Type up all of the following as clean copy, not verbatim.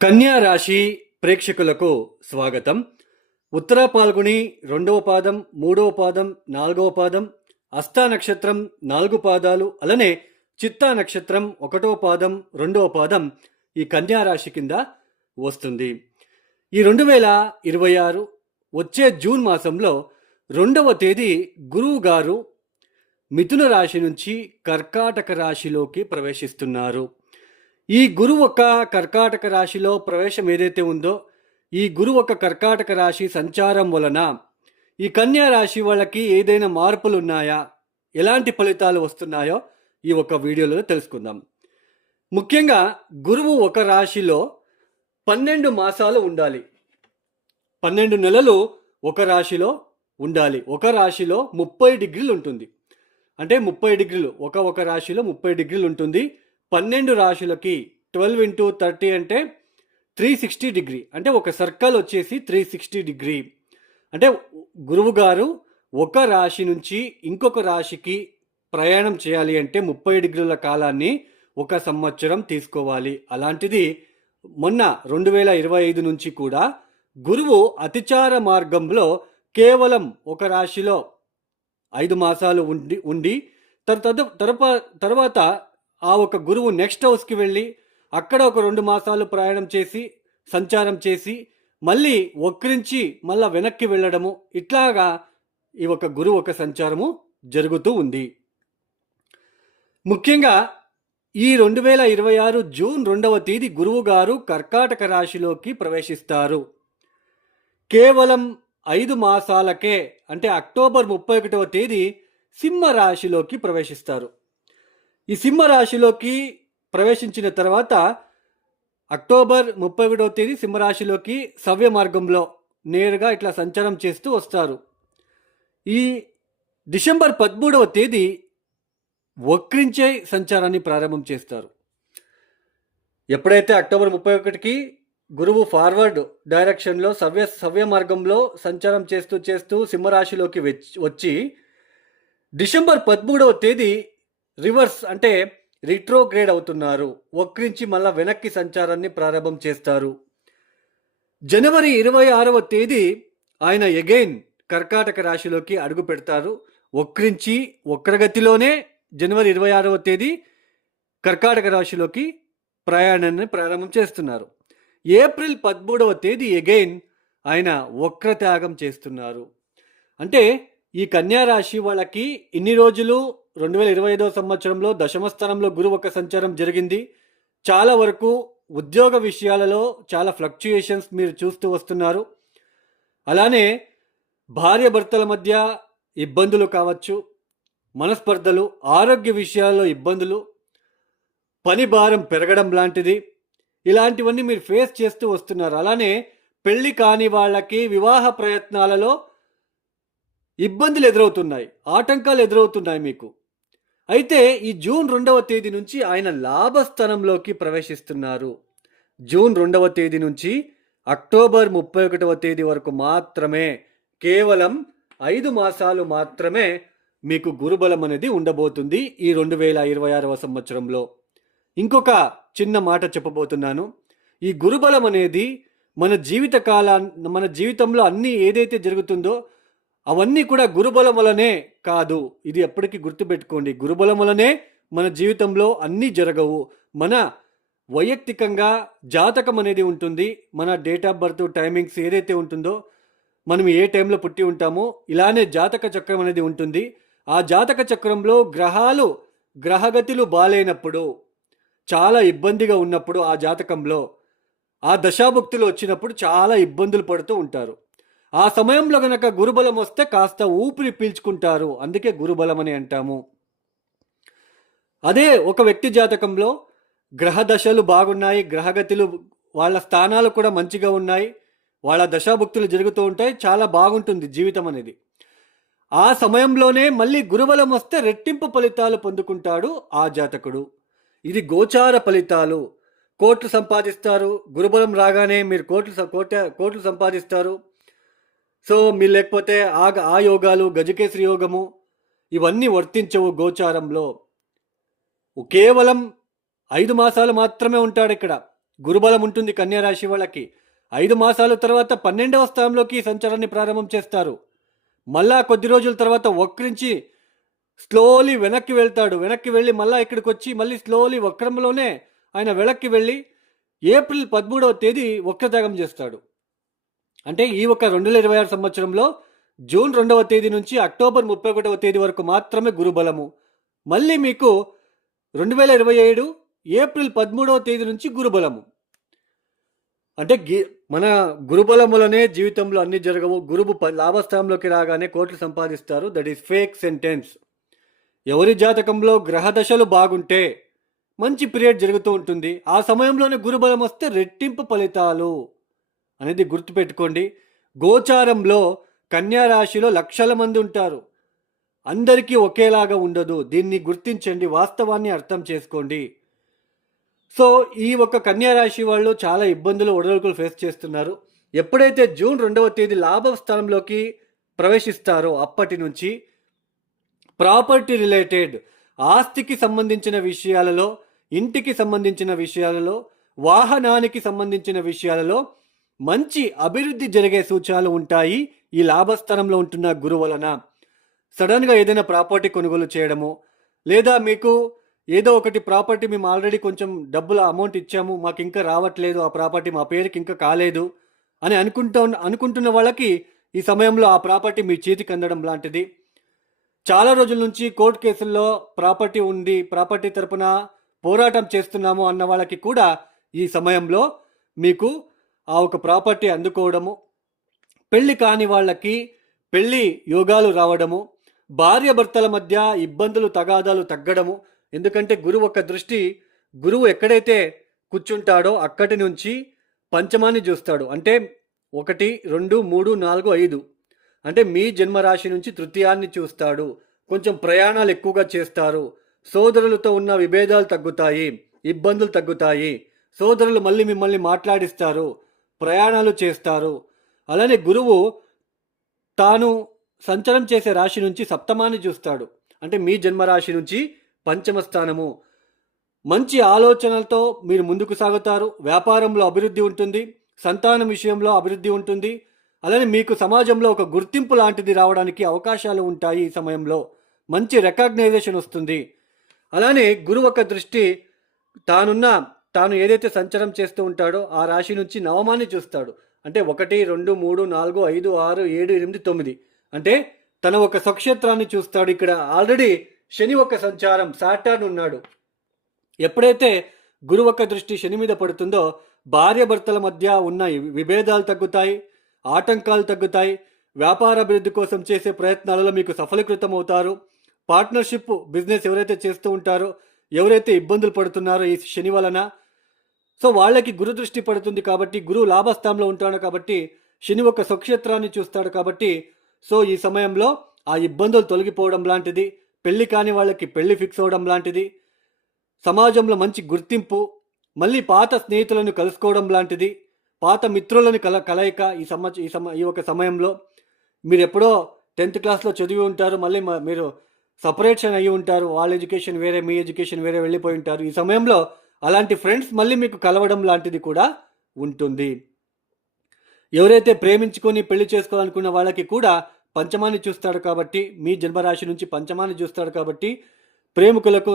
కన్యా రాశి ప్రేక్షకులకు స్వాగతం. ఉత్తర పాల్గొని 2వ పాదం, 3వ పాదం, 4వ పాదం, హస్తా నక్షత్రం 4 పాదాలు, అలానే చిత్తా నక్షత్రం 1వ పాదం, 2వ పాదం ఈ కన్యా రాశి కింద వస్తుంది. ఈ 2026 వచ్చే జూన్ మాసంలో 2వ తేదీ గురువు గారు మిథున రాశి నుంచి కర్కాటక రాశిలోకి ప్రవేశిస్తున్నారు. ఈ గురువు ఒక కర్కాటక రాశిలో ప్రవేశం ఏదైతే ఉందో, ఈ గురువు ఒక కర్కాటక రాశి సంచారం వలన ఈ కన్యా రాశి వాళ్ళకి ఏదైనా మార్పులు ఉన్నాయా, ఎలాంటి ఫలితాలు వస్తున్నాయో ఈ ఒక వీడియోలో తెలుసుకుందాం. ముఖ్యంగా గురువు ఒక రాశిలో 12 మాసాలు ఉండాలి. 12 నెలలు ఒక రాశిలో ఉండాలి. ఒక రాశిలో 30 డిగ్రీలు ఉంటుంది. అంటే 30 డిగ్రీలు ఒక రాశిలో 30 డిగ్రీలు ఉంటుంది. 12 రాశులకి 12 × 30 అంటే 360 డిగ్రీ. అంటే ఒక సర్కిల్ వచ్చేసి 360 డిగ్రీ. అంటే గురువు గారు ఒక రాశి నుంచి ఇంకొక రాశికి ప్రయాణం చేయాలి అంటే 30 డిగ్రీల కాలాన్ని 1 సంవత్సరం తీసుకోవాలి. అలాంటిది మొన్న 2025 నుంచి కూడా గురువు అతిచార మార్గంలో కేవలం ఒక రాశిలో 5 మాసాలు ఉండి తర్వాత ఆ ఒక గురువు నెక్స్ట్ హౌస్కి వెళ్ళి అక్కడ ఒక 2 మాసాలు ప్రయాణం చేసి సంచారం చేసి మళ్ళీ వక్రించి మళ్ళీ వెనక్కి వెళ్ళడము, ఇట్లాగా ఈ ఒక గురువు ఒక సంచారము జరుగుతూ ఉంది. ముఖ్యంగా ఈ 2026 జూన్ 2వ తేదీ గురువు గారు కర్కాటక రాశిలోకి ప్రవేశిస్తారు. కేవలం 5 మాసాలకే, అంటే అక్టోబర్ 31వ తేదీ సింహ రాశిలోకి ప్రవేశిస్తారు. ఈ సింహ రాశిలోకి ప్రవేశించిన తర్వాత అక్టోబర్ 31వ తేదీ సింహరాశిలోకి సవ్య మార్గంలో నేరుగా ఇట్లా సంచారం చేస్తూ వస్తారు. ఈ డిసెంబర్ 13వ తేదీ వక్రించే సంచారాన్ని ప్రారంభం చేస్తారు. ఎప్పుడైతే అక్టోబర్ 31కి గురువు ఫార్వర్డ్ డైరెక్షన్లో సవ్య మార్గంలో సంచారం చేస్తూ సింహరాశిలోకి వచ్చి డిసెంబర్ 13వ తేదీ రివర్స్ అంటే రిట్రోగ్రేడ్ అవుతున్నారు. వక్రించి మళ్ళా వెనక్కి సంచారాన్ని ప్రారంభం చేస్తారు. జనవరి 26వ తేదీ ఆయన ఎగైన్ కర్కాటక రాశిలోకి అడుగు పెడతారు. వక్రించి వక్రగతిలోనే జనవరి 26వ తేదీ కర్కాటక రాశిలోకి ప్రయాణాన్ని ప్రారంభం చేస్తున్నారు. ఏప్రిల్ 13వ తేదీ ఎగైన్ ఆయన వక్రత్యాగం చేస్తున్నారు. అంటే ఈ కన్యా రాశి వాళ్ళకి ఇన్ని రోజులు 2025వ సంవత్సరంలో దశమ స్థానంలో గురువు ఒక సంచారం జరిగింది. చాలా వరకు ఉద్యోగ విషయాలలో చాలా ఫ్లక్చుయేషన్స్ మీరు చూస్తూ వస్తున్నారు. అలానే భార్య భర్తల మధ్య ఇబ్బందులు కావచ్చు, మనస్పర్ధలు, ఆరోగ్య విషయాల్లో ఇబ్బందులు, పని భారం పెరగడం లాంటిది, ఇలాంటివన్నీ మీరు ఫేస్ చేస్తూ వస్తున్నారు. అలానే పెళ్లి కాని వాళ్ళకి వివాహ ప్రయత్నాలలో ఇబ్బందులు ఎదురవుతున్నాయి, ఆటంకాలు ఎదురవుతున్నాయి మీకు. అయితే ఈ జూన్ 2వ తేదీ నుంచి ఆయన లాభస్థానంలోకి ప్రవేశిస్తున్నారు. జూన్ 2వ తేదీ నుంచి అక్టోబర్ 31వ తేదీ వరకు మాత్రమే, కేవలం 5 మాసాలు మాత్రమే మీకు గురుబలం అనేది ఉండబోతుంది ఈ 2026వ సంవత్సరంలో. ఇంకొక చిన్న మాట చెప్పబోతున్నాను. ఈ గురుబలం అనేది మన జీవితంలో అన్నీ ఏదైతే జరుగుతుందో అవన్నీ కూడా గురుబలం వలనే కాదు. ఇది ఎప్పటికీ గుర్తుపెట్టుకోండి. గురుబలం వలనే మన జీవితంలో అన్నీ జరగవు. మన వైయక్తికంగా జాతకం అనేది ఉంటుంది. మన డేట్ ఆఫ్ బర్త్ టైమింగ్స్ ఏదైతే ఉంటుందో, మనం ఏ టైంలో పుట్టి ఉంటామో ఇలానే జాతక చక్రం అనేది ఉంటుంది. ఆ జాతక చక్రంలో గ్రహగతులు బాలేనప్పుడు, చాలా ఇబ్బందిగా ఉన్నప్పుడు ఆ జాతకంలో ఆ దశాభుక్తులు వచ్చినప్పుడు చాలా ఇబ్బందులు పడుతూ ఉంటారు. ఆ సమయంలో కనుక గురుబలం వస్తే కాస్త ఊపిరి పీల్చుకుంటారు. అందుకే గురుబలం అని అంటాము. అదే ఒక వ్యక్తి జాతకంలో గ్రహ దశలు బాగున్నాయి, గ్రహగతులు వాళ్ళ స్థానాలు కూడా మంచిగా ఉన్నాయి, వాళ్ళ దశాభుక్తులు జరుగుతూ ఉంటాయి, చాలా బాగుంటుంది జీవితం అనేది. ఆ సమయంలోనే మళ్ళీ గురుబలం వస్తే రెట్టింపు ఫలితాలు పొందుకుంటాడు ఆ జాతకుడు. ఇది గోచార ఫలితాలు. కోట్లు సంపాదిస్తారు. గురుబలం రాగానే మీరు కోట్లు సంపాదిస్తారు. సో మీరు లేకపోతే ఆ యోగాలు, గజకేశ్వరి యోగము ఇవన్నీ వర్తించవు గోచారంలో. కేవలం 5 మాసాలు మాత్రమే ఉంటాడు ఇక్కడ. గురుబలం ఉంటుంది కన్యా రాశి వాళ్ళకి. 5 మాసాల తర్వాత 12వ స్థానంలోకి సంచారాన్ని ప్రారంభం చేస్తారు. మళ్ళా కొద్ది రోజుల తర్వాత వక్రించి స్లోలీ వెనక్కి వెళ్తాడు. వెనక్కి వెళ్ళి మళ్ళీ ఇక్కడికి వచ్చి మళ్ళీ స్లోలీ వక్రంలోనే ఆయన వెనక్కి వెళ్ళి ఏప్రిల్ 13వ తేదీ వక్రత్యాగం చేస్తాడు. అంటే ఈ ఒక 2026 సంవత్సరంలో జూన్ 2వ తేదీ నుంచి అక్టోబర్ 31వ తేదీ వరకు మాత్రమే గురుబలము. మళ్ళీ మీకు 2027 ఏప్రిల్ 13వ తేదీ నుంచి గురుబలము. అంటే మన గురుబలములనే జీవితంలో అన్ని జరగవు. గురువు లాభస్థానంలోకి రాగానే కోట్లు సంపాదిస్తారు. That is fake sentence. ఎవరి జాతకంలో గ్రహ దశలు బాగుంటే మంచి పీరియడ్ జరుగుతూ ఉంటుంది. ఆ సమయంలోనే గురుబలం వస్తే రెట్టింపు ఫలితాలు అనేది గుర్తుపెట్టుకోండి. గోచారంలో కన్యా రాశిలో లక్షల మంది ఉంటారు. అందరికీ ఒకేలాగా ఉండదు. దీన్ని గుర్తించండి, వాస్తవాన్ని అర్థం చేసుకోండి. సో ఈ ఒక కన్యా రాశి వాళ్ళు చాలా ఇబ్బందులు ఒడిదుడుకులు ఫేస్ చేస్తున్నారు. ఎప్పుడైతే జూన్ 2వ తేదీ లాభ స్థానంలోకి ప్రవేశిస్తారో అప్పటి నుంచి ప్రాపర్టీ రిలేటెడ్, ఆస్తికి సంబంధించిన విషయాలలో, ఇంటికి సంబంధించిన విషయాలలో, వాహనానికి సంబంధించిన విషయాలలో మంచి అభివృద్ధి జరిగే సూచనలు ఉంటాయి. ఈ లాభస్థానంలో ఉంటున్న గురువు వలన సడన్గా ఏదైనా ప్రాపర్టీ కొనుగోలు చేయడము, లేదా మీకు ఏదో ఒకటి ప్రాపర్టీ మేము ఆల్రెడీ కొంచెం డబ్బుల అమౌంట్ ఇచ్చాము, మాకు ఇంకా రావట్లేదు, ఆ ప్రాపర్టీ మా పేరుకి ఇంకా కాలేదు అని అనుకుంటున్న వాళ్ళకి ఈ సమయంలో ఆ ప్రాపర్టీ మీ చేతికి అందడం లాంటిది. చాలా రోజుల నుంచి కోర్టు కేసుల్లో ప్రాపర్టీ ఉంది, ప్రాపర్టీ తరపున పోరాటం చేస్తున్నాము అన్న వాళ్ళకి కూడా ఈ సమయంలో మీకు ఆ ఒక ప్రాపర్టీ అందుకోవడము, పెళ్లి కాని వాళ్ళకి పెళ్లి యోగాలు రావడము, భార్యాభర్తల మధ్య ఇబ్బందులు తగాదాలు తగ్గడము. ఎందుకంటే గురువు ఎక్కడైతే కూర్చుంటాడో అక్కడి నుంచి పంచమాన్ని చూస్తాడు. అంటే 1, 2, 3, 4, 5 అంటే మీ జన్మరాశి నుంచి తృతీయాన్ని చూస్తాడు. కొంచెం ప్రయాణాలు ఎక్కువగా చేస్తారు. సోదరులతో ఉన్న విభేదాలు తగ్గుతాయి, ఇబ్బందులు తగ్గుతాయి. సోదరులు మళ్ళీ మిమ్మల్ని మాట్లాడిస్తారు, ప్రయాణాలు చేస్తారు. అలానే గురువు తాను సంచారం చేసే రాశి నుంచి సప్తమాన్ని చూస్తాడు. అంటే మీ జన్మరాశి నుంచి పంచమ స్థానము. మంచి ఆలోచనలతో మీరు ముందుకు సాగుతారు. వ్యాపారంలో అభివృద్ధి ఉంటుంది, సంతానం విషయంలో అభివృద్ధి ఉంటుంది. అలానే మీకు సమాజంలో ఒక గుర్తింపు లాంటిది రావడానికి అవకాశాలు ఉంటాయి. ఈ సమయంలో మంచి రికగ్నైజేషన్ వస్తుంది. అలానే గురువు ఒక దృష్టి తాను ఏదైతే సంచారం చేస్తూ ఉంటాడో ఆ రాశి నుంచి నవమాన్ని చూస్తాడు. అంటే 1, 2, 3, 4, 5, 6, 7, 8, 9 అంటే తన ఒక స్వక్షేత్రాన్ని చూస్తాడు. ఇక్కడ ఆల్రెడీ శని ఒక సంచారం, సాటర్న్ ఉన్నాడు. ఎప్పుడైతే గురువు ఒక దృష్టి శని మీద పడుతుందో భార్యాభర్తల మధ్య ఉన్న విభేదాలు తగ్గుతాయి, ఆటంకాలు తగ్గుతాయి. వ్యాపార అభివృద్ధి కోసం చేసే ప్రయత్నాలలో మీకు సఫలీకృతం అవుతారు. పార్ట్నర్షిప్ బిజినెస్ ఎవరైతే చేస్తూ ఉంటారో, ఎవరైతే ఇబ్బందులు పడుతున్నారో ఈ శని వలన, సో వాళ్ళకి గురు దృష్టి పడుతుంది. కాబట్టి గురువు లాభస్థానంలో ఉంటాడు కాబట్టి శని ఒక స్వక్షేత్రాన్ని చూస్తాడు. కాబట్టి సో ఈ సమయంలో ఆ ఇబ్బందులు తొలగిపోవడం లాంటిది, పెళ్లి కాని వాళ్ళకి పెళ్లి ఫిక్స్ అవడం లాంటిది, సమాజంలో మంచి గుర్తింపు, మళ్ళీ పాత స్నేహితులను కలుసుకోవడం లాంటిది, పాత మిత్రులని కలయిక ఈ ఒక సమయంలో. మీరు ఎప్పుడో 10th క్లాస్లో చదివి ఉంటారు, మళ్ళీ మీరు సపరేషన్ అయ్యి ఉంటారు. వాళ్ళ ఎడ్యుకేషన్ వేరే, మీ ఎడ్యుకేషన్ వేరే వెళ్ళిపోయి ఉంటారు. ఈ సమయంలో అలాంటి ఫ్రెండ్స్ మళ్ళీ మీకు కలవడం లాంటిది కూడా ఉంటుంది. ఎవరైతే ప్రేమించుకొని పెళ్లి చేసుకోవాలనుకున్న వాళ్ళకి కూడా పంచమాన్ని చూస్తాడు కాబట్టి, మీ జన్మరాశి నుంచి పంచమాన్ని చూస్తాడు కాబట్టి ప్రేమికులకు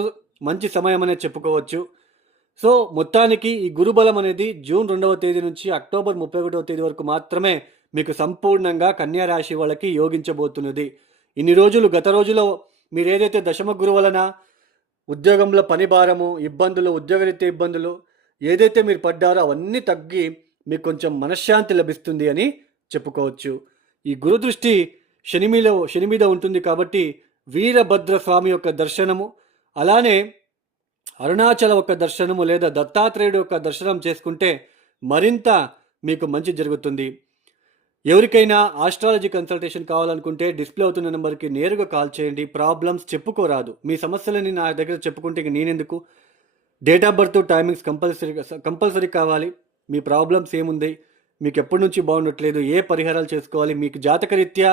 మంచి సమయం అనేది చెప్పుకోవచ్చు. సో మొత్తానికి ఈ గురుబలం అనేది జూన్ 2వ తేదీ నుంచి అక్టోబర్ 31వ తేదీ వరకు మాత్రమే మీకు సంపూర్ణంగా కన్యా రాశి వాళ్ళకి యోగించబోతున్నది. ఇన్ని రోజులు, గత రోజులో మీరు ఏదైతే దశమ గురు వలన ఉద్యోగంలో పని భారము, ఇబ్బందులు, ఉద్యోగరీత్యా ఇబ్బందులు ఏదైతే మీరు పడ్డారో అవన్నీ తగ్గి మీకు కొంచెం మనశ్శాంతి లభిస్తుంది అని చెప్పుకోవచ్చు. ఈ గురు దృష్టి శని మీద ఉంటుంది కాబట్టి వీరభద్ర స్వామి యొక్క దర్శనము, అలానే అరుణాచల యొక్క దర్శనము లేదా దత్తాత్రేయుడు యొక్క దర్శనం చేసుకుంటే మరింత మీకు మంచి జరుగుతుంది. ఎవరికైనా ఆస్ట్రాలజీ కన్సల్టేషన్ కావాలనుకుంటే డిస్ప్లే అవుతున్న నెంబర్కి నేరుగా కాల్ చేయండి. ప్రాబ్లమ్స్ చెప్పుకోరాదు, మీ సమస్యలని నా దగ్గర చెప్పుకుంటే నేనెందుకు. Date of birth, timings compulsory కావాలి. మీ ప్రాబ్లమ్స్ ఏముంది, మీకు ఎప్పటి నుంచి బాగుండట్లేదు, ఏ పరిహారాలు చేసుకోవాలి, మీకు జాతకరీత్యా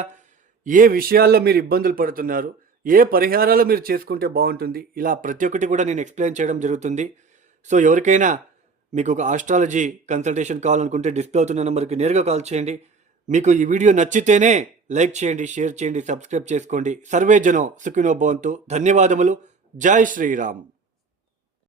ఏ విషయాల్లో మీరు ఇబ్బందులు పడుతున్నారు, ఏ పరిహారాలు మీరు చేసుకుంటే బాగుంటుంది, ఇలా ప్రతి ఒక్కటి కూడా నేను ఎక్స్ప్లెయిన్ చేయడం జరుగుతుంది. సో ఎవరికైనా మీకు ఒక ఆస్ట్రాలజీ కన్సల్టేషన్ కావాలనుకుంటే డిస్ప్లే అవుతున్న నెంబర్కి నేరుగా కాల్ చేయండి. మీకు ఈ వీడియో నచ్చితేనే లైక్ చేయండి, షేర్ చేయండి, సబ్స్క్రైబ్ చేసుకోండి. సర్వే జనం సుఖినో భవంతు. ధన్యవాదములు. జై శ్రీరామ్.